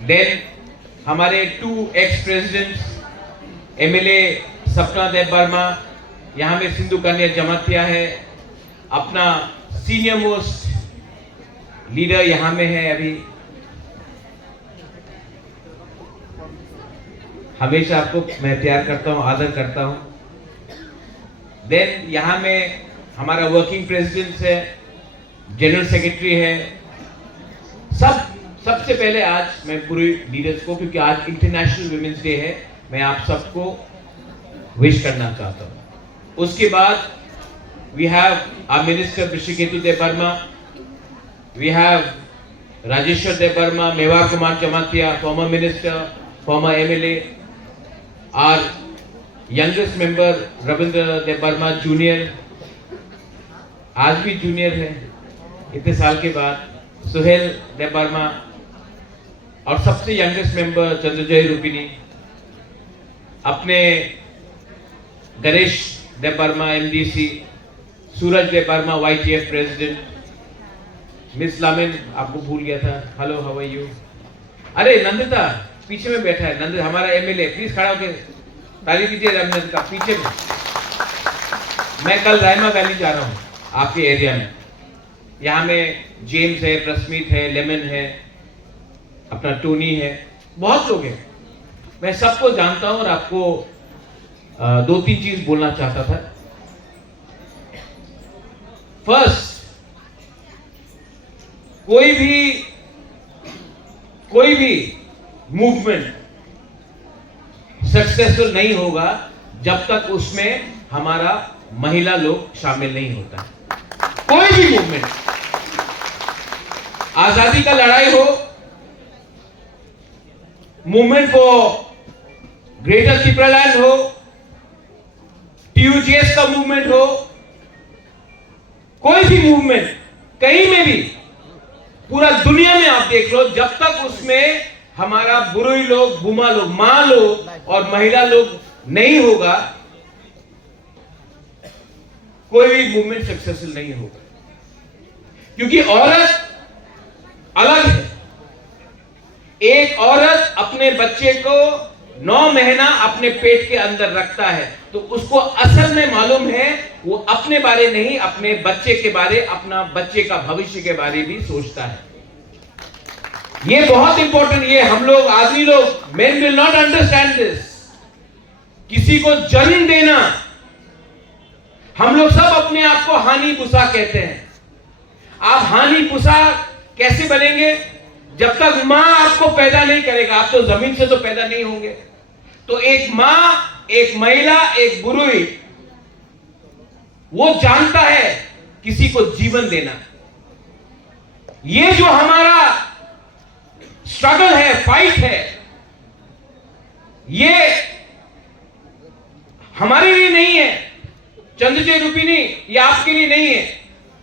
Then हमारे 2 x presidents MLA सपना देव वर्मा, यहाँ में सिंधु कन्या जमातिया है, अपना सीनियर मोस्ट लीडर यहाँ में है अभी। हमेशा आपको मैं प्यार करता हूँ, आदर करता हूँ। देन यहाँ में हमारा वर्किंग प्रेसिडेंट है, जनरल सेक्रेटरी है। सबसे पहले आज मैं पूरे लीडर्स को, क्योंकि आज इंटरनेशनल वुमेन्स डे है, मैं आप सबको विश करना चाहता हूँ। उसके बाद we have our minister Rishiketu Dev Varma, we have Rajeshwar Dev Varma, Mewar Kumar Jamatia, former minister, former MLA, our youngest member Rabindra Dev Varma junior, आज भी जूनियर है इतने साल के बाद, सुहेल देव वर्मा, और सबसे यंगेस्ट मेंबर चंद्रजय रूपिनी, अपने Ganesh Dev Varma MDC, Suraj Dev Varma YTF president, miss Lamin आपको भूल गया था, हेलो हाउ आर यू। अरे नंदिता पीछे में बैठा है, नंदिता हमारा एमएलए, प्लीज खड़ा होकर ताली दीजिए नंदिता पीछे में। मैं कल रायमा वैली जा रहा हूँ आपके एरिया में, यहाँ में जेम्स है, प्रस्मित है, लेमन है, अपना टोनी है, बहुत लोग हैं। मैं सबको जानता हूं और आपको 2-3 चीज बोलना चाहता था। फर्स्ट, कोई भी मूवमेंट सक्सेसफुल नहीं होगा जब तक उसमें हमारा महिला लोग शामिल नहीं होता। कोई भी मूवमेंट, आजादी का लड़ाई हो, मूवमेंट फॉर ग्रेटर त्रिपुरालैंड हो, TUGS का मूवमेंट हो, कोई भी मूवमेंट कहीं में भी पूरा दुनिया में आप देख लो, जब तक उसमें हमारा बुरुई लोग, बुमा लोग, मां लोग और महिला लोग नहीं होगा, कोई भी मूवमेंट सक्सेसफुल नहीं होगा। क्योंकि औरत अलग है। एक औरत अपने बच्चे को 9 महीना अपने पेट के अंदर रखता है, तो उसको असल में मालूम है, वो अपने बारे नहीं, अपने बच्चे के बारे, अपना बच्चे का भविष्य के बारे भी सोचता है। ये बहुत इंपॉर्टेंट, ये हम लोग आदमी लोग, men will not understand this. किसी को जन्म देना, हम लोग सब अपने आप को हानि पुसा कहते हैं। आप हानि पुसा कैसे बनेंगे? जब तक मां आपको पैदा नहीं करेगा, आप तो जमीन से तो पैदा नहीं होंगे। तो एक मां, एक महिला, एक बुरुई, वो जानता है किसी को जीवन देना। ये जो हमारा स्ट्रगल है, फाइट है, ये हमारे लिए नहीं है। चंद्रजय रूपिनी, ये आपके लिए नहीं है।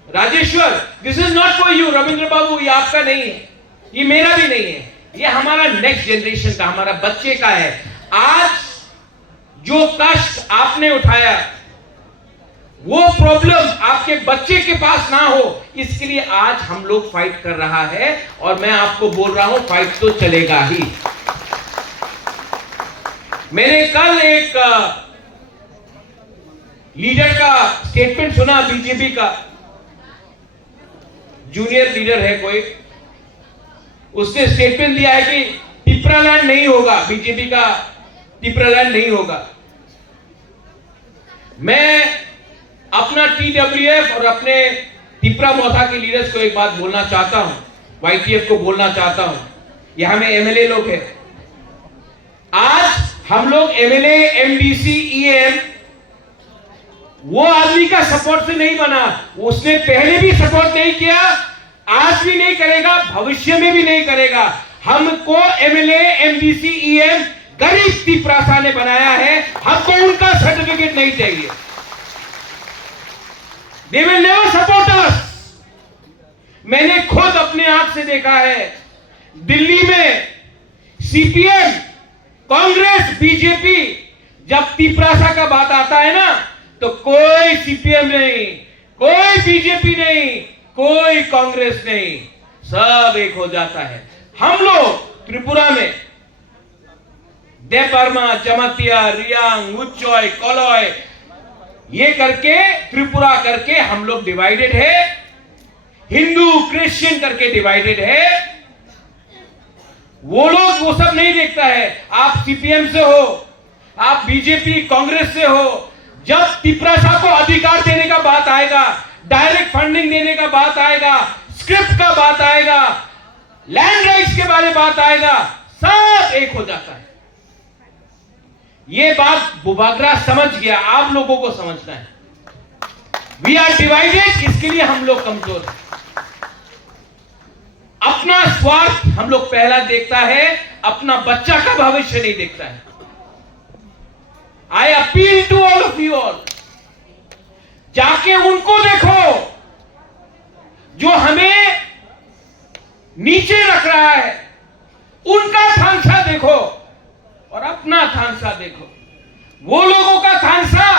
Rajeshwar, this is not for you. Rabindra Babu, ये आपका नहीं है, ये मेरा भी नहीं है, ये हमारा नेक्स्ट जनरेशन का, हमारा बच्चे का है। आज जो कष्ट आपने उठाया, वो प्रॉब्लम आपके बच्चे के पास ना हो, इसके लिए आज हम लोग फाइट कर रहा है। और मैं आपको बोल रहा हूं, फाइट तो चलेगा ही। मैंने कल एक लीडर का स्टेटमेंट सुना, बीजेपी का जूनियर लीडर है कोई, उसने स्टेटमेंट दिया है कि त्रिपुरालैंड नहीं होगा, बीजेपी का त्रिपुरालैंड नहीं होगा। मैं अपना TWF और अपने त्रिपुरा मोथा के लीडर्स को एक बात बोलना चाहता हूं, YTF को बोलना चाहता हूं। यहां में MLA लोग हैं। आज हम लोग MLA, MDC, EM वो आदमी का सपोर्ट से नहीं बना, उसने पहले भी सपोर्ट नहीं किया, आज भी नहीं करेगा, भविष्य में भी नहीं करेगा। हमको MLA, MDC, EM गरीब त्रिपुरा ने बनाया है, हमको उनका सर्टिफिकेट नहीं चाहिए। They will never support us। मैंने खुद अपने आंख से देखा है, दिल्ली में CPM, कांग्रेस, बीजेपी, जब त्रिपुरा का बात आता है ना, तो कोई CPM नहीं, कोई बीजेपी नहीं, कोई कांग्रेस नहीं, सब एक हो जाता है। हम लोग त्रिपुरा में देबर्मा, जमातिया, रियांग, उच्चॉय, कोलॉय, ये करके त्रिपुरा करके हम लोग डिवाइडेड है। हिंदू क्रिश्चियन करके डिवाइडेड है। वो लोग वो सब नहीं देखता है। आप सीपीएम से हो, आप बीजेपी कांग्रेस से हो, जब तिपरासा को अधिकार देने का बात आएगा, डायरेक्ट फंडिंग देने का बात आएगा, स्क्रिप्ट का बात आएगा, लैंड राइट्स के बारे में बात आएगा, सब एक हो जाता है। ये बात बुबागरा समझ गया, आप लोगों को समझना है। वी आर डिवाइडेड, इसके लिए हम लोग कमजोर हैं। अपना स्वार्थ हम लोग पहला देखता है, अपना बच्चा का भविष्य नहीं देखता है। I appeal to all of you all, जाके उनको देखो जो हमें नीचे रख रहा है, उनका थानसा देखो और अपना थानसा देखो। वो लोगों का थानसा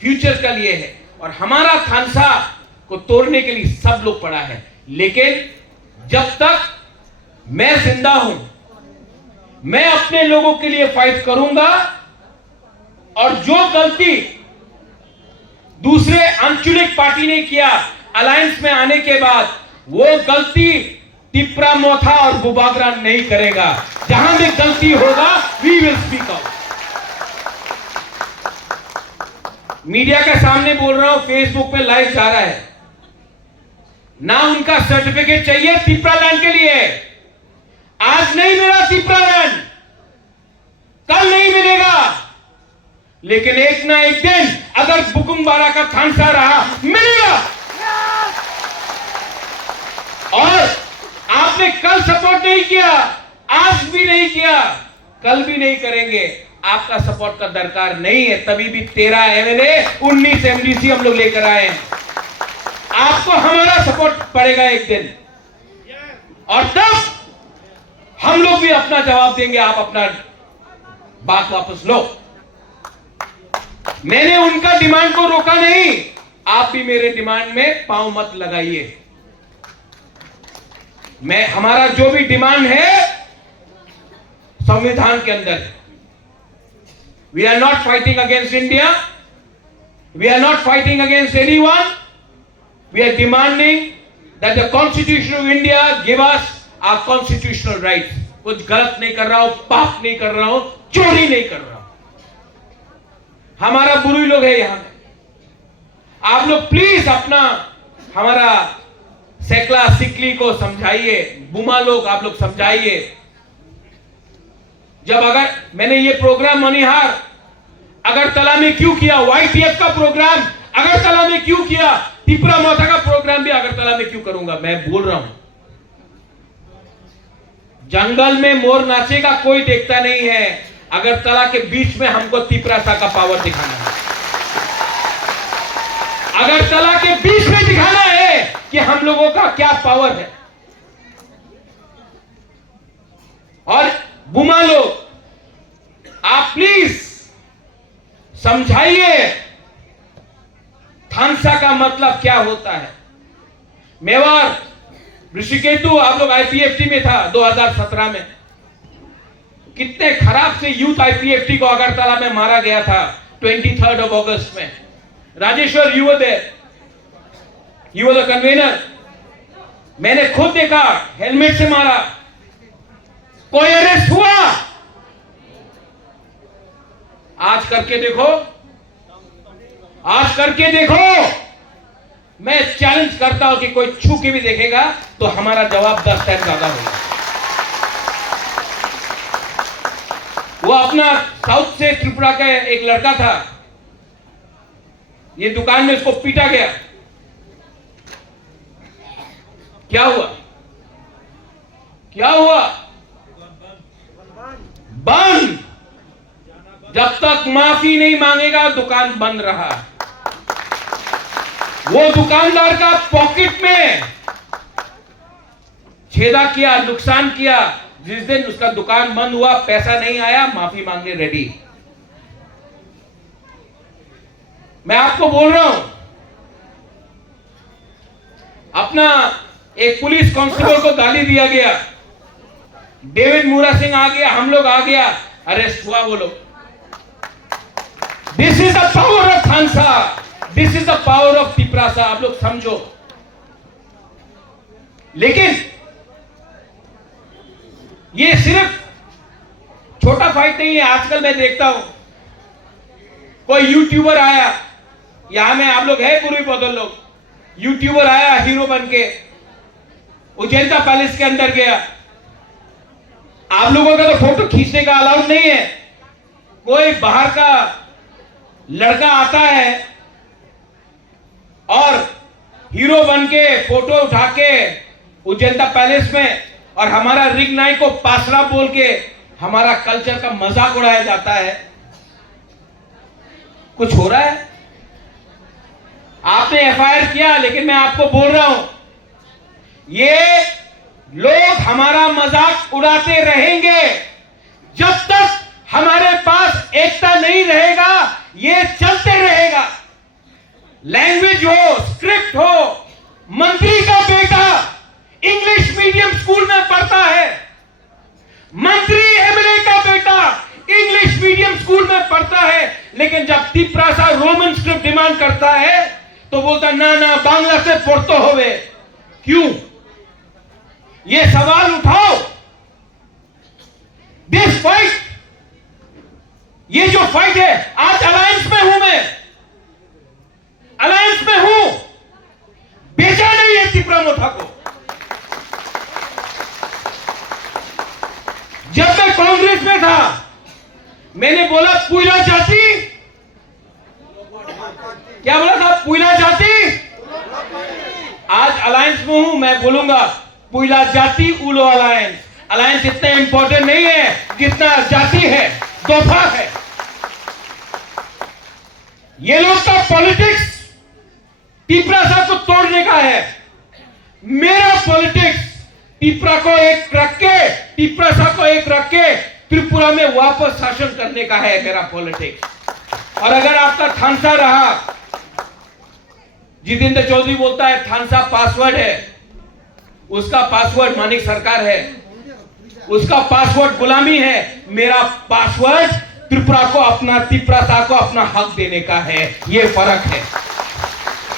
फ्यूचर के लिए है और हमारा थानसा को तोड़ने के लिए सब लोग पड़ा है। लेकिन जब तक मैं जिंदा हूं, मैं अपने लोगों के लिए फाइट करूंगा और जो गलती दूसरे अनचुनित पार्टी ने किया अलायंस में आने के बाद, वो गलती तिपरा मोथा और बुबागरा नहीं करेगा। जहां भी गलती होगा we will speak out. Media के सामने बोल रहा हूं, फेसबुक पे लाइव जा रहा है ना। उनका सर्टिफिकेट चाहिए तिपरा लैंड के लिए। आज नहीं मिला तिपरा लैंड, कल नहीं मिलेगा, लेकिन एक ना एक दिन अगर बुकुमबाड़ा का थानसा रहा, मिलेगा। और आपने कल सपोर्ट नहीं किया, आज भी नहीं किया, कल भी नहीं करेंगे। आपका सपोर्ट का दरकार नहीं है। तभी भी 13 एमएलए, 19 एमडीसी हम लोग लेकर आए हैं। आपको हमारा सपोर्ट पड़ेगा एक दिन, और तब हम लोग भी अपना जवाब देंगे। आप अपना बात वापस लो। मैंने उनका डिमांड को रोका नहीं, आप भी मेरे डिमांड में पांव मत लगाइए। मैं हमारा जो भी डिमांड है संविधान के अंदर है। We are not fighting against India, we are not fighting against anyone. We are demanding that the constitution of India give us our constitutional rights. कुछ गलत नहीं कर रहा हूं, पाप नहीं कर रहा हूं, चोरी नहीं कर रहा हूं। हमारा बुरी लोग है यहां में। आप लोग प्लीज अपना हमारा सेकला सिकली को समझाइए, बुमा लोग आप लोग समझाइए। जब अगर मैंने ये प्रोग्राम मनिहार अगरतला में क्यों किया, वाईटीएफ का प्रोग्राम अगरतला में क्यों किया, तिपरा मोथा का प्रोग्राम भी अगरतला में क्यों करूंगा। मैं बोल रहा हूं, जंगल में मोर नाचेगा कोई देखता नहीं है। अगरतला के बीच में हमको तिपरासा का पावर दिखाना है। अगरतला के बीच में दिखाना है कि हम लोगों का क्या पावर है। और बुमा लोग, आप प्लीज समझाइए थानसा का मतलब क्या होता है। मेवाड़ ऋषिकेतु आप लोग आईपीएफटी में था 2017 में। कितने खराब से यूथ आईपीएफटी को अगरतला में मारा गया था 23 अगस्त में। Rajeshwar, you were there, you were the convener. मैंने खुद देखा, हेलमेट से मारा। कोई अरेस्ट हुआ? आज करके देखो, आज करके देखो। मैं चैलेंज करता हूं कि कोई छू के भी देखेगा तो हमारा जवाब 10 टाइम ज्यादा होगा। वो अपना साउथ से त्रिपुरा का एक लड़का था, ये दुकान में उसको पीटा गया। क्या हुआ? क्या हुआ? बंद। जब तक माफी नहीं मांगेगा दुकान बंद रहा। वो दुकानदार का पॉकेट में छेदा किया, नुकसान किया। जिस दिन उसका दुकान बंद हुआ, पैसा नहीं आया, माफी मांगने रेडी। मैं आपको बोल रहा हूं, अपना एक पुलिस कांस्टेबल को गाली दिया गया, डेविड मूरा सिंह आ गया, हम लोग आ गया, अरेस्ट हुआ वो लोग। This is the power of Thansa, this is the power of Tiprasa, आप लोग समझो। लेकिन ये सिर्फ छोटा फाइट नहीं है। आजकल मैं देखता हूं कोई यूट्यूबर आया, यहां में आप लोग है पूर्वी बदल लोग, यूट्यूबर आया हीरो बन के, उजैनता पैलेस के अंदर गया। आप लोगों का तो फोटो खींचने का अलाउड नहीं है। कोई बाहर का लड़का आता है और हीरो बन के फोटो उठा के उजैनता पैलेस में, और हमारा रिग नाई को पासरा बोल के हमारा कल्चर का मजाक उड़ाया जाता है। कुछ हो रहा है। आपने एफआईआर किया, लेकिन मैं आपको बोल रहा हूं, ये लोग हमारा मजाक उड़ाते रहेंगे जब तक हमारे पास एकता नहीं रहेगा। ये चलते रहेगा। लैंग्वेज हो, स्क्रिप्ट हो, मंत्री का बेटा इंग्लिश मीडियम स्कूल में पढ़ता है, मंत्री एमएलए का बेटा इंग्लिश मीडियम स्कूल में पढ़ता है, लेकिन जब तिपरासा रोमन स्क्रिप्ट डिमांड करता है तो बोलता ना ना बांग्ला से पढ़ते होवे। क्यों? ये सवाल उठाओ। दिस फाइट, ये जो फाइट है, आज अलायंस में हूं मैं, अलायंस में हूं, बेचा नहीं है तिपरा मोथा को। जब मैं कांग्रेस में था मैंने बोला पुइला जाति, क्या बोला था? पुइला जाति। आज अलायंस में हूं, मैं बोलूंगा पुइला जाति उलो अलायंस। अलायंस इतना इंपॉर्टेंट नहीं है जितना जाति है, दफा है। ये लोग का पॉलिटिक्स तिपरासा को तोड़ने का है। मेरा पॉलिटिक्स तिपरा को एक रख के, तिपरासा को एक रख के त्रिपुरा में वापस शासन करने का है मेरा पॉलिटिक्स। और अगर आपका थानसा रहा, जितेंद्र चौधरी बोलता है थानसा पासवर्ड है, उसका पासवर्ड मानिक सरकार है, उसका पासवर्ड गुलामी है। मेरा पासवर्ड त्रिपुरा को अपना, तिपरासा को अपना हक देने का है। यह फर्क है।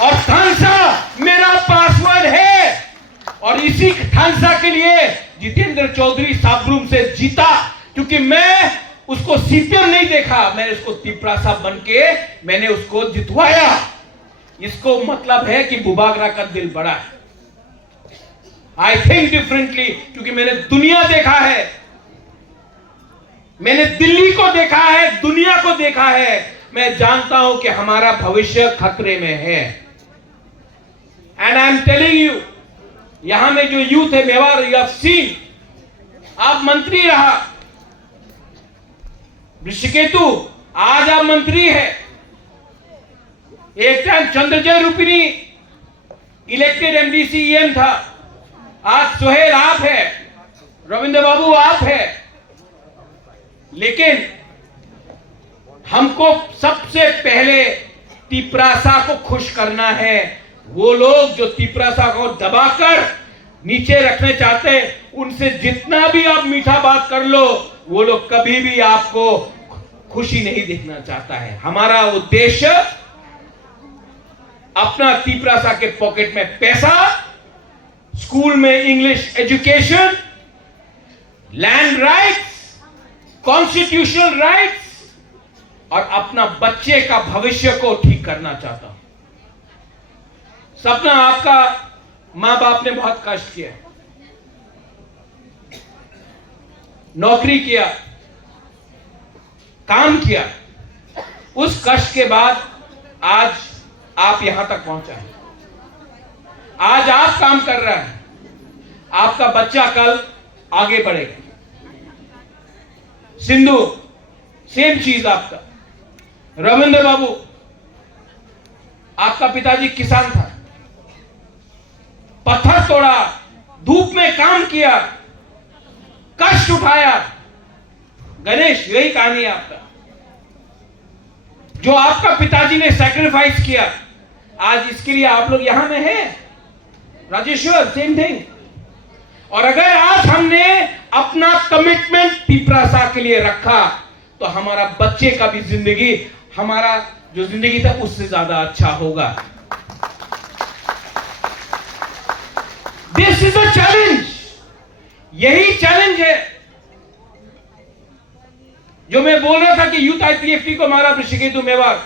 और थानसा मेरा पासवर्ड है, और इसी थानसा के लिए जितेंद्र चौधरी साबरूम से जीता, क्योंकि मैं उसको सीपीएम नहीं देखा, मैंने उसको तिपरासा बन के मैंने उसको जितवाया। इसको मतलब है कि बुबागरा का दिल बड़ा है। आई थिंक डिफरेंटली, क्योंकि मैंने दुनिया देखा है, मैंने दिल्ली को देखा है, दुनिया को देखा है। मैं जानता हूं कि हमारा भविष्य खतरे में है। And I am telling you, यहां में जो यूथ है मेवाड़, यू हैव सीन, आप मंत्री रहा, ऋषिकेतु, आज आप मंत्री है। एक time Chandrajay रूपिणी elected MDC EM था, आज सोहेल आप है, रविंद्र बाबू आप है। लेकिन हमको सबसे पहले तिपरासा को खुश करना है। वो लोग जो तिपरासा को दबाकर नीचे रखने चाहते हैं, उनसे जितना भी आप मीठा बात कर लो, वो लोग कभी भी आपको खुशी नहीं देखना चाहता है। हमारा उद्देश्य अपना तिपरासा के पॉकेट में पैसा, स्कूल में English education, land rights, constitutional rights, और अपना बच्चे का भविष्य को ठीक करना चाहता हूं। सपना, आपका मां बाप ने बहुत कष्ट किया, नौकरी किया, काम किया, उस कष्ट के बाद आज आप यहां तक पहुंचा है। आज आप काम कर रहे हैं, आपका बच्चा कल आगे बढ़ेगा। सिंधु सेम चीज आपका, रविंद्र बाबू आपका पिताजी किसान था, पत्थर तोड़ा, धूप में काम किया, कष्ट उठाया। गणेश, यही कहानी है आपका। जो आपका पिताजी ने सैक्रिफाइस किया, आज इसके लिए आप लोग यहां में हैं। Rajeshwar same thing. और अगर आज हमने अपना कमिटमेंट तिपरासा के लिए रखा तो हमारा बच्चे का भी जिंदगी, हमारा जो जिंदगी था उससे ज्यादा अच्छा होगा। दिस इज अ चैलेंज, यही चैलेंज है जो मैं बोल रहा था कि यूथ आईपीएफटी को मारा ऋषिकेतु मेवाड़,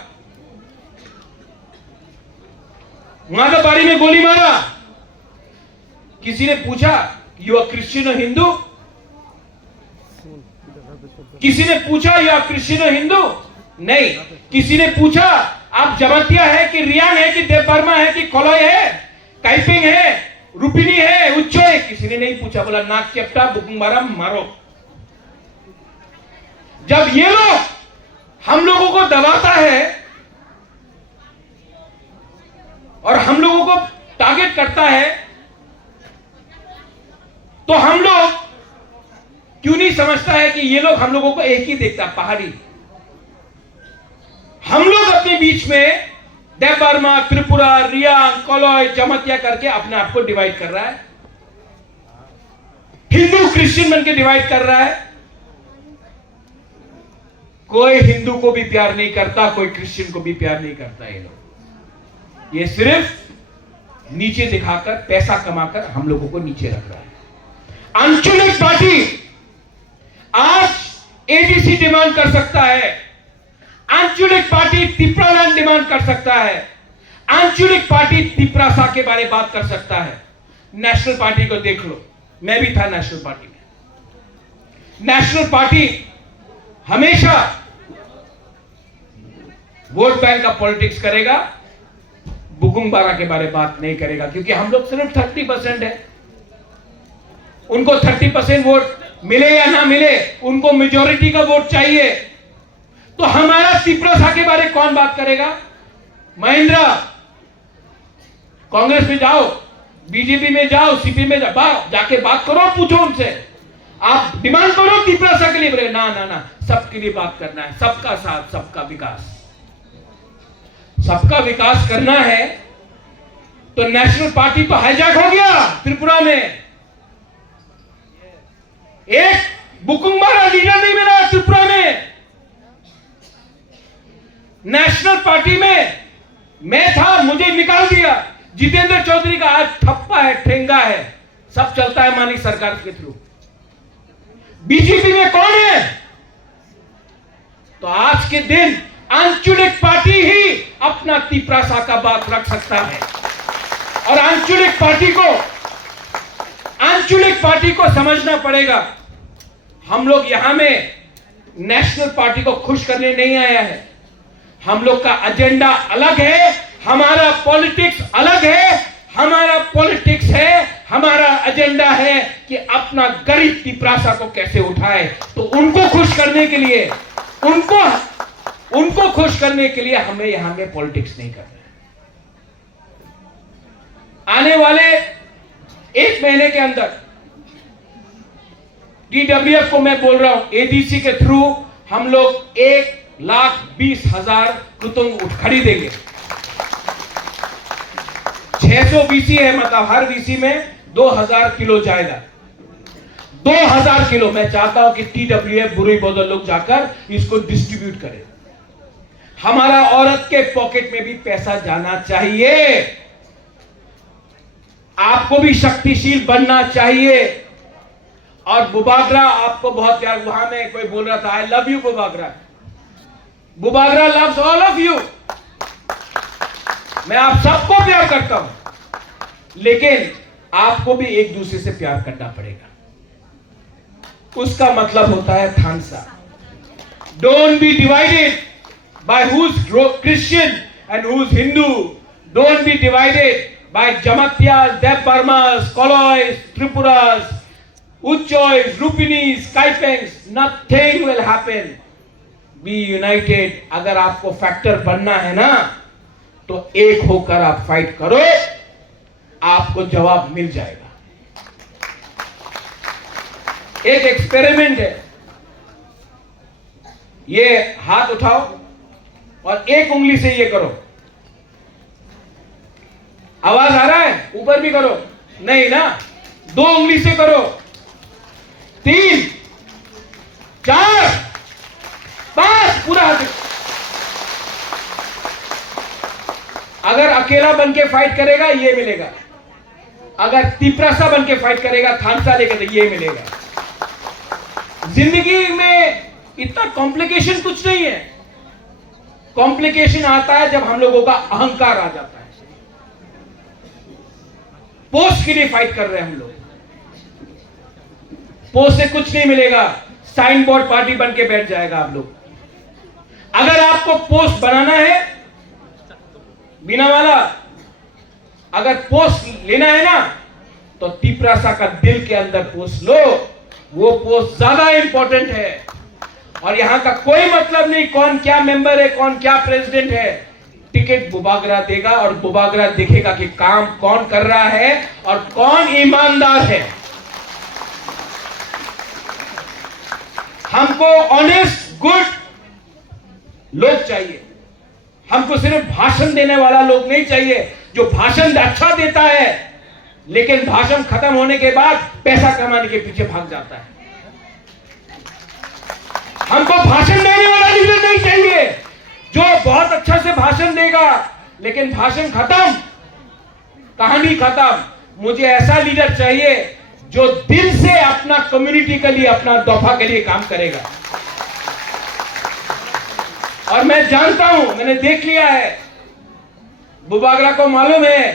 माधवबाड़ी में गोली मारा। किसी ने पूछा यू आर क्रिश्चियन और हिंदू? किसी ने पूछा यू आर क्रिश्चियन और हिंदू? नहीं। किसी ने पूछा आप जमातिया है कि रियांग है कि देव बर्मा है कि कोलोय है, काइपिंग है, रुपिनी है, उच्चो है? किसी ने नहीं पूछा। बोला नाक चेप्टा बुकुंबारा मारो। जब ये लोग हम लोगों को दबाता है और हम लोगों को टारगेट करता है तो हम लोग क्यों नहीं समझता है कि ये लोग हम लोगों को एक ही देखता, पहाड़ी। हम लोग अपने बीच में देव बर्मा, त्रिपुरा, रियांग, कोलोय, जमातिया करके अपने आप को डिवाइड कर रहा है। हिंदू क्रिश्चियन बनके डिवाइड कर रहा है। कोई हिंदू को भी प्यार नहीं करता, कोई क्रिश्चियन को भी प्यार नहीं करता। ये लोग ये सिर्फ नीचे दिखाकर, पैसा कमाकर हम लोगों को नीचे रख रहा है। आंचलिक पार्टी आज एडीसी डिमांड कर सकता है, आंचलिक पार्टी तिपरालैंड डिमांड कर सकता है, आंचलिक पार्टी तिपरासा के बारे में बात कर सकता है। नेशनल पार्टी को देख लो, मैं भी था नेशनल पार्टी में। नेशनल पार्टी हमेशा वोट बैंक का पॉलिटिक्स करेगा, बुकुंबारा के बारे में बात नहीं करेगा, क्योंकि हम लोग सिर्फ 30% है। उनको 30% वोट मिले या ना मिले, उनको मेजॉरिटी का वोट चाहिए। तो हमारा तिपरासा के बारे में कौन बात करेगा? महेंद्र, कांग्रेस में जाओ, बीजेपी में जाओ, सीपी में जाओ, जाके बात करो, पूछो उनसे, आप डिमांड करो तिपरासा के लिए। बोले ना ना ना, सबके लिए बात करना है, सबका साथ, सबका विकास। सबका विकास करना है तो नेशनल पार्टी तो हाईजैक हो गया त्रिपुरा में। एक बुकुंबारा लीडर नहीं मिला त्रिपुरा में। नेशनल पार्टी में मैं था, मुझे निकाल दिया। जितेंद्र चौधरी का आज ठप्पा है, ठेंगा है, सब चलता है मानिक सरकार के थ्रू। बीजेपी में कौन है? तो आज के दिन आंचलिक पार्टी ही अपना तिपरासा का बात रख सकता है। और आंचलिक पार्टी को समझना पड़ेगा, हम लोग यहां में नेशनल पार्टी को खुश करने नहीं आया है। हम लोग का एजेंडा अलग है, हमारा पॉलिटिक्स अलग है। हमारा पॉलिटिक्स है, हमारा एजेंडा है कि अपना गरीब तिपरासा को कैसे उठाए। तो उनको खुश करने के लिए, उनको खुश करने के लिए हमें यहां में पॉलिटिक्स नहीं करना है। आने वाले 1 महीने के अंदर टीडब्ल्यूएफ को मैं बोल रहा हूं, एडीसी के थ्रू हम लोग 1,20,000 कुतुंब खरीदेंगे। 600 बीसी है, मतलब हर बीसी में 2000 किलो जाएगा। 2000 किलो मैं चाहता हूं कि टीडब्ल्यूएफ बुरी बदल लोग जाकर इसको डिस्ट्रीब्यूट करें। हमारा औरत के पॉकेट में भी पैसा जाना चाहिए। आपको भी शक्तिशील बनना चाहिए। और बुबागरा आपको बहुत प्यार, वहां में कोई बोल रहा था I love you Bubagra. Bubagra loves all of you. मैं आप सबको प्यार करता हूं, लेकिन आपको भी एक दूसरे से प्यार करना पड़ेगा। उसका मतलब होता है Thansa. Don't be divided by who's Christian and who's Hindu. Don't be divided by Jamatyas, Dev Burmas, Kolois, Tripuras, Uchois, Rupinis, Kaipengs. Nothing will happen. Be united. अगर आपको फैक्टर बनना है ना, तो एक होकर आप फाइट करो, आपको जवाब मिल जाएगा। एक एक्सपेरिमेंट है, ये हाथ उठाओ और एक उंगली से ये करो। आवाज आ रहा है? ऊपर भी करो। नहीं ना, 2 उंगली से करो, 3, 4, 5, पूरा हाथ। अगर अकेला बन के फाइट करेगा ये मिलेगा, अगर तिपरासा बन के फाइट करेगा थानसा लेकर तो ये मिलेगा। जिंदगी में इतना कॉम्प्लिकेशन कुछ नहीं है। कॉम्प्लिकेशन आता है जब हम लोगों का अहंकार आ जाता है। पोस्ट के लिए फाइट कर रहे हैं हम लोग, पोस्ट से कुछ नहीं मिलेगा, साइन बोर्ड पार्टी बन के बैठ जाएगा आप लोग। अगर आपको पोस्ट बनाना है बिना वाला, अगर पोस्ट लेना है ना तो तिपरासा का दिल के अंदर पोस्ट लो, वो पोस्ट ज्यादा इंपॉर्टेंट है। और यहां का कोई मतलब नहीं कौन क्या मेंबर है, कौन क्या प्रेसिडेंट है। टिकट बुबागरा देगा और बुबागरा देखेगा कि काम कौन कर रहा है और कौन ईमानदार है। हमको ऑनेस्ट गुड लोग चाहिए, हमको सिर्फ भाषण देने वाला लोग नहीं चाहिए जो भाषण अच्छा देता है लेकिन भाषण खत्म होने के बाद पैसा कमाने के पीछे भाग जाता है। हमको भाषण देने वाला लीडर नहीं चाहिए जो बहुत अच्छा से भाषण देगा लेकिन भाषण खत्म, कहानी खत्म। मुझे ऐसा लीडर चाहिए जो दिल से अपना कम्युनिटी के लिए, अपना दफा के लिए काम करेगा। और मैं जानता हूं, मैंने देख लिया है, बुबागरा को मालूम है,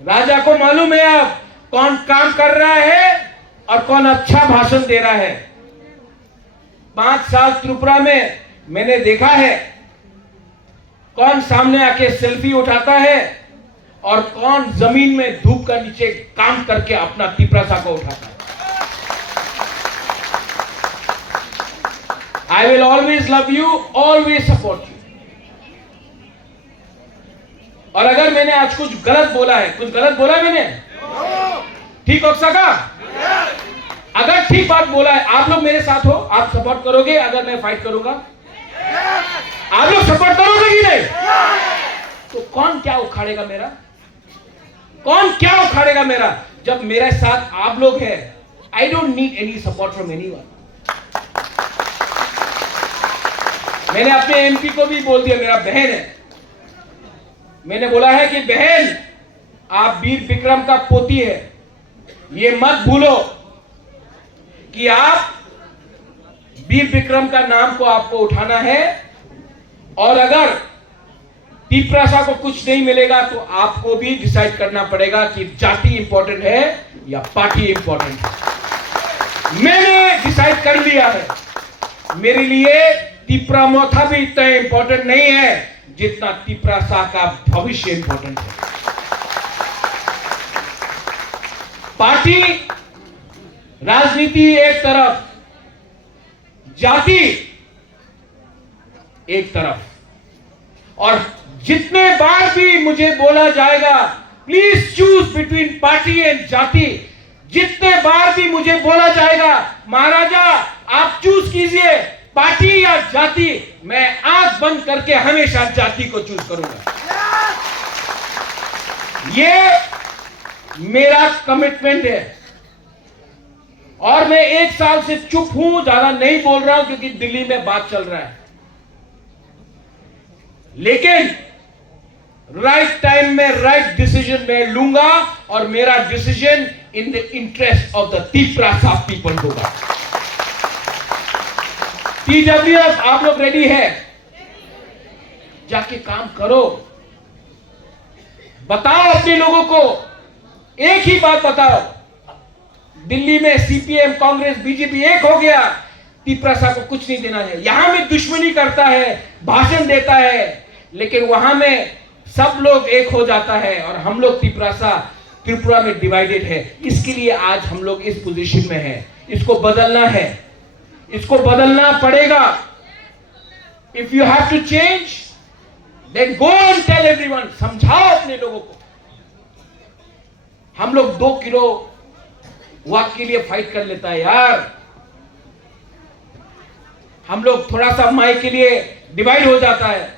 राजा को मालूम है अब कौन काम कर रहा है और कौन अच्छा भाषण दे रहा है। 5 साल त्रिपुरा में मैंने देखा है कौन सामने आके सेल्फी उठाता है और कौन जमीन में धूप का नीचे काम करके अपना तिपरासा को उठाता है। I will always love you, always support you. और अगर मैंने आज कुछ गलत बोला है, कुछ गलत बोला है मैंने, ठीक हो सका? अगर ठीक बात बोला है, आप लोग मेरे साथ हो, आप सपोर्ट करोगे अगर मैं फाइट करूंगा? आप लोग सपोर्ट करोगे कि नहीं? तो कौन क्या उखाड़ेगा मेरा? कौन क्या उखाड़ेगा मेरा? जब मेरे साथ आप लोग हैं, I don't need any support from anyone. मैंने अपने एमपी को भी बोल दिया, मेरा बहन है, मैंने बोला है कि बहन आप वीर विक्रम का पोती है, ये मत भूलो कि आप वीर विक्रम का नाम को आपको उठाना है। और अगर तिपरासा को कुछ नहीं मिलेगा तो आपको भी डिसाइड करना पड़ेगा कि जाति इंपॉर्टेंट है या पार्टी इंपॉर्टेंट है। मैंने डिसाइड कर लिया है, मेरे लिए तिपरामोथा भी इतना इंपॉर्टेंट नहीं है जितना तिपरासा का भविष्य इंपॉर्टेंट है। पार्टी राजनीति एक तरफ, जाति एक तरफ। और जितने बार भी मुझे बोला जाएगा please choose between party and जाति, जितने बार भी मुझे बोला जाएगा महाराजा आप चूज कीजिए पार्टी या जाति, मैं आंख बंद करके हमेशा जाति को चूज करूंगा। ये मेरा कमिटमेंट है। और मैं 1 साल से चुप हूं, ज्यादा नहीं बोल रहा हूं क्योंकि दिल्ली में बात चल रहा है। लेकिन राइट टाइम में राइट डिसीजन मैं लूंगा और मेरा decision in the interest of the Tiprasa people होगा। TWF आप लोग रेडी है? जाके काम करो, बताओ अपने लोगों को, एक ही बात बताओ, दिल्ली में CPM कांग्रेस बीजेपी एक हो गया, तिपरासा को कुछ नहीं देना है। यहां में दुश्मनी करता है, भाषण देता है, लेकिन वहां में सब लोग एक हो जाता है और हम लोग तिपरासा त्रिपुरा में डिवाइडेड है। इसके लिए आज हम लोग इस पोजीशन में हैं। इसको बदलना है, इसको बदलना पड़ेगा। If you have to change then go and tell everyone, समझाओ अपने लोगों को। हम लोग 2 किलो वाक के लिए फाइट कर लेता है यार, हम लोग थोड़ा सा माई के लिए डिवाइड हो जाता है,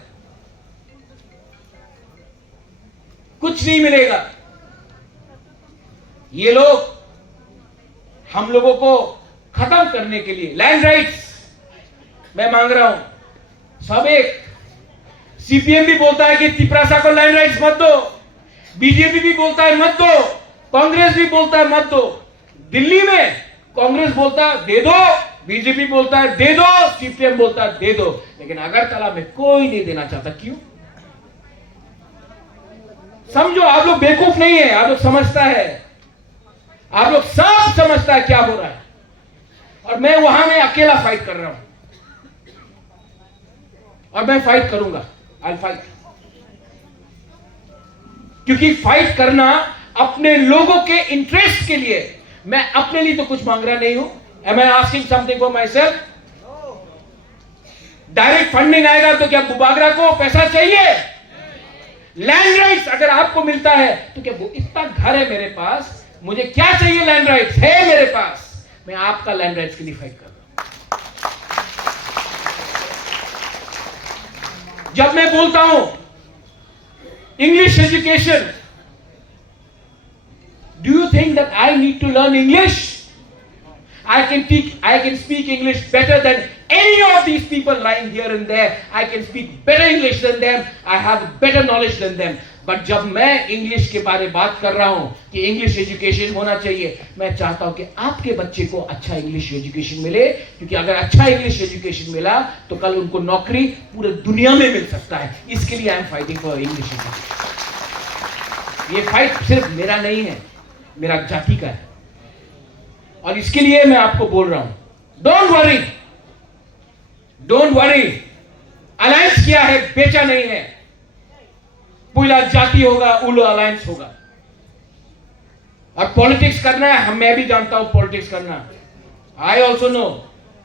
कुछ नहीं मिलेगा। ये लोग हम लोगों को खत्म करने के लिए लैंड राइट्स मैं मांग रहा हूं। सब एक सीपीएम भी बोलता है कि तिपरासा को लैंड राइट्स मत दो, बीजेपी भी बोलता है मत दो, कांग्रेस भी बोलता है मत दो। दिल्ली में कांग्रेस बोलता है दे दो, बीजेपी बोलता है दे दो, सीपीएम बोलता है दे दो, लेकिन अगरतला में कोई नहीं देना चाहता। क्यों? समझो, आप लोग बेवकूफ नहीं है, आप लोग समझता है, आप लोग सब समझता है क्या हो रहा है। और मैं वहां में अकेला फाइट कर रहा हूं और मैं फाइट करूंगा। आई फाइट, क्योंकि फाइट करना अपने लोगों के इंटरेस्ट के लिए। मैं अपने लिए तो कुछ मांग रहा नहीं हूं। Am I asking something for myself? Direct funding आएगा तो क्या बुबागरा को पैसा चाहिए? लैंड राइट्स अगर आपको मिलता है तो क्या वो इतना घर है मेरे पास, मुझे क्या चाहिए? लैंड राइट्स है मेरे पास, मैं आपका लैंड राइट्स के लिए फाइट कर रहा हूं। जब मैं बोलता हूं English education, do you think that I need to learn English? I can speak English better than any of these people lying here and there. I can speak better English than them. I have better knowledge than them. But जब मैं English के बारे में बात कर रहा हूं कि इंग्लिश एजुकेशन होना चाहिए, मैं चाहता हूं कि आपके बच्चे को अच्छा इंग्लिश एजुकेशन मिले, क्योंकि अगर अच्छा इंग्लिश एजुकेशन मिला तो कल उनको नौकरी पूरे दुनिया में मिल सकता है। इसके लिए I am fighting for English education. ये फाइट सिर्फ मेरा नहीं है, मेरा जाति का है। और इसके लिए मैं आपको बोल रहा हूं, don't worry, don't worry. Alliance किया है, बेचा नहीं है। पूरा जाति होगा, उलो अलायंस होगा। और पॉलिटिक्स करना है, मैं भी जानता हूं पॉलिटिक्स करना। I also know.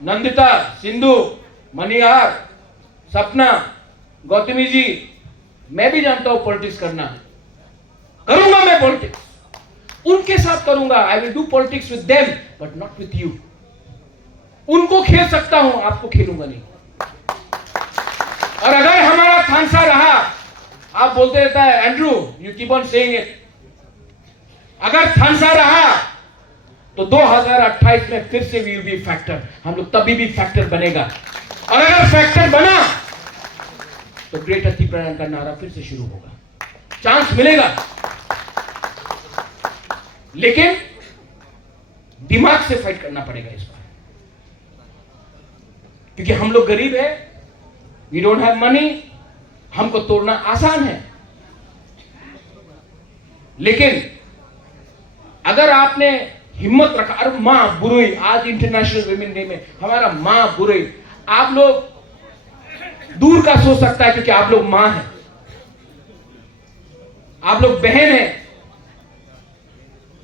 Nandita, Sindhu, Manihar, Sapna, Gautami जी, मैं भी जानता हूं पॉलिटिक्स करना। करूंगा मैं पॉलिटिक्स, उनके साथ करूंगा। I will do politics with them but not with you. उनको खेल सकता हूं, आपको खेलूंगा नहीं। और अगर हमारा थानसा रहा, आप बोलते रहता है Andrew, you keep on saying it, अगर थानसा रहा तो 2028 में फिर से वी विल बी फैक्टर। हम लोग तभी भी फैक्टर बनेगा। और अगर फैक्टर बना तो ग्रेट अति प्रयाण का नारा फिर से शुरू होगा। चांस मिलेगा, लेकिन दिमाग से फाइट करना पड़ेगा इस बार, क्योंकि हम लोग गरीब है, वी डोंट हैव मनी। हमको तोड़ना आसान है, लेकिन अगर आपने हिम्मत रखा। अरे मां बुरुई, आज इंटरनेशनल वुमेन डे में हमारा मां बुरुई, आप लोग दूर का सोच सकता है क्योंकि आप लोग मां हैं, आप लोग बहन हैं।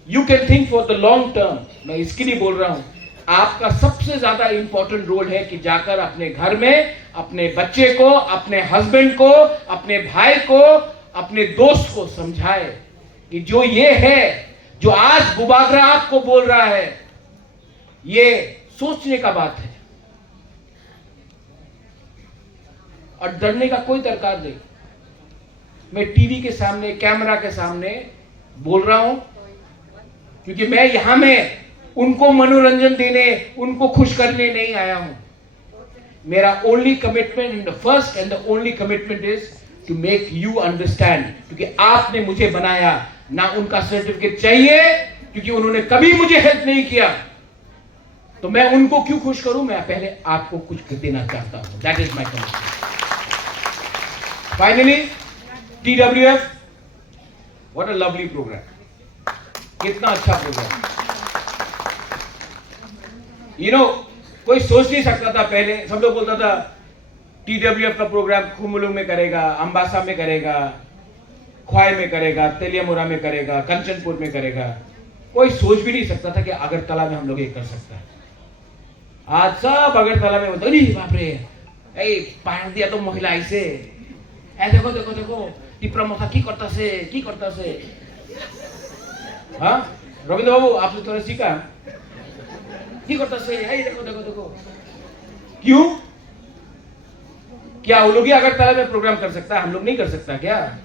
You can think for the long term. मैं इसके लिए बोल रहा हूं, आपका सबसे ज्यादा इंपॉर्टेंट रोल है कि जाकर अपने घर में अपने बच्चे को, अपने हस्बैंड को, अपने भाई को, अपने दोस्त को समझाए कि जो ये है, जो आज बुबागरा आपको बोल रहा है, ये सोचने का बात है और डरने का कोई दरकार नहीं। मैं टीवी के सामने, कैमरा के सामने बोल रहा हूं क्योंकि मैं यहां में उनको मनोरंजन देने, उनको खुश करने नहीं आया हूं। मेरा only commitment in the first and the only commitment is to make you understand, क्योंकि आपने मुझे बनाया, ना उनका सर्टिफिकेट चाहिए क्योंकि उन्होंने कभी मुझे हेल्प नहीं किया, तो मैं उनको क्यों खुश करूं? मैं पहले आपको कुछ देना चाहता हूं। That is my commitment. Finally, TWF, what a lovely programme, कितना अच्छा प्रोग्राम। यू नो, कोई सोच नहीं सकता था पहले। सब लोग बोलता था TWF का प्रोग्राम खुमुलुंग में करेगा, अंबासा में करेगा, ख्वाई में करेगा, तेलियामुरा में करेगा, कंचनपुर में करेगा। कोई सोच भी नहीं सकता था कि अगरतला में हम लोग ये कर सकता है। आज सब अगरतला में बोलते, अरे बाप रे, पार दिया तो महिला ऐसे, देखो देखो देखो टिप्रा मथा की करता से। हाँ रविंद्र बाबू, आपने थोड़ा सीखा की करता से, देखो देखो देखो। क्यों? क्या वो लोग ही अगरतला में प्रोग्राम कर सकता है, हम लोग नहीं कर सकता क्या?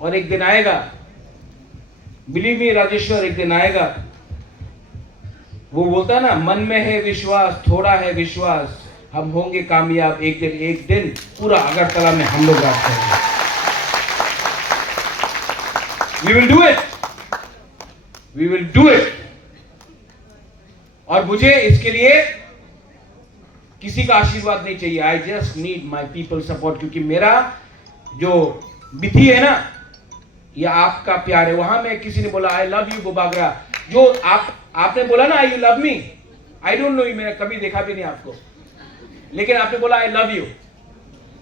और एक दिन आएगा बिलीव मी राजेश्वर, एक दिन आएगा, वो बोलता है ना, मन में है विश्वास, थोड़ा है विश्वास, हम होंगे कामयाब एक दिन पूरा अगरतला में हम लोग राज करेंगे। We will do it. We will do it. और मुझे इसके लिए किसी का आशीर्वाद नहीं चाहिए। I just need my people support, क्योंकि मेरा जो विधि है ना, ये आपका प्यार है। वहां में किसी ने बोला आई लव यू बुबागरा, जो आपने बोला ना I you love me, I don't know, मैंने कभी देखा भी नहीं आपको, लेकिन आपने बोला आई लव यू,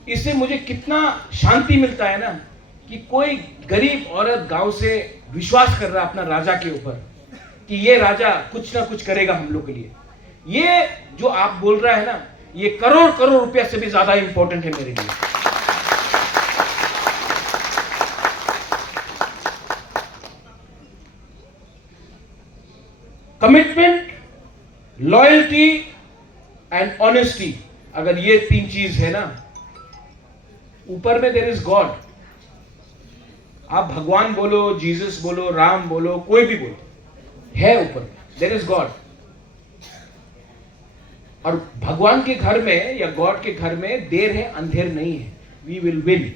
इससे मुझे कितना शांति मिलता है ना, कि कोई गरीब औरत गांव से विश्वास कर रहा है अपना राजा के ऊपर कि ये राजा कुछ ना कुछ करेगा हम लोग के लिए। ये जो आप बोल रहा है ना, ये करोड़ करोड़ रुपया से भी ज्यादा इंपॉर्टेंट है मेरे लिए। कमिटमेंट, लॉयल्टी एंड ऑनेस्टी, अगर ये 3 चीज है ना, ऊपर में देयर इज गॉड। आप भगवान बोलो, जीसस बोलो, राम बोलो, कोई भी बोलो, है ऊपर, देयर इज गॉड। और भगवान के घर में या गॉड के घर में देर है अंधेर नहीं है। We will win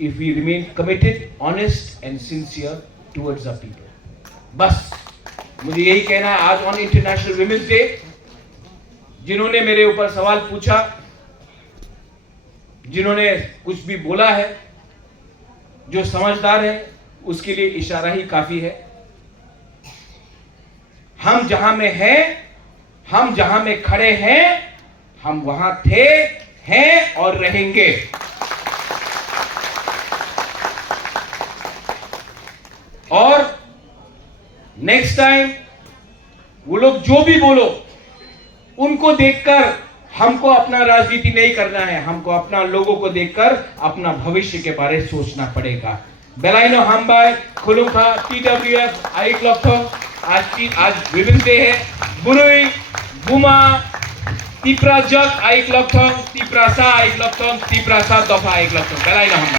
if we remain committed, honest and sincere towards the people. बस मुझे यही कहना है आज ऑन इंटरनेशनल विमेंस डे। जिन्होंने मेरे ऊपर सवाल पूछा, जिन्होंने कुछ भी बोला है, जो समझदार है उसके लिए इशारा ही काफी है। हम जहां में हैं, हम जहां में खड़े हैं, हम वहां थे, हैं और रहेंगे। और नेक्स्ट टाइम वो लोग जो भी बोलो, उनको देखकर हमको अपना राजनीति नहीं करना है, हमको अपना लोगों को देखकर अपना भविष्य के बारे में सोचना पड़ेगा। बेलाइनो हामबाई खुलुखा TWF आइक लॉकथोंग, आज विमेंस डे है। बुरुई बुमा तिप्रा जग आइक लॉकथोंग, तिप्रा सा आइक लॉकथोंग, तिप्रा सा दफा आइक लॉकथोंग। बेलाइनो हामबाई।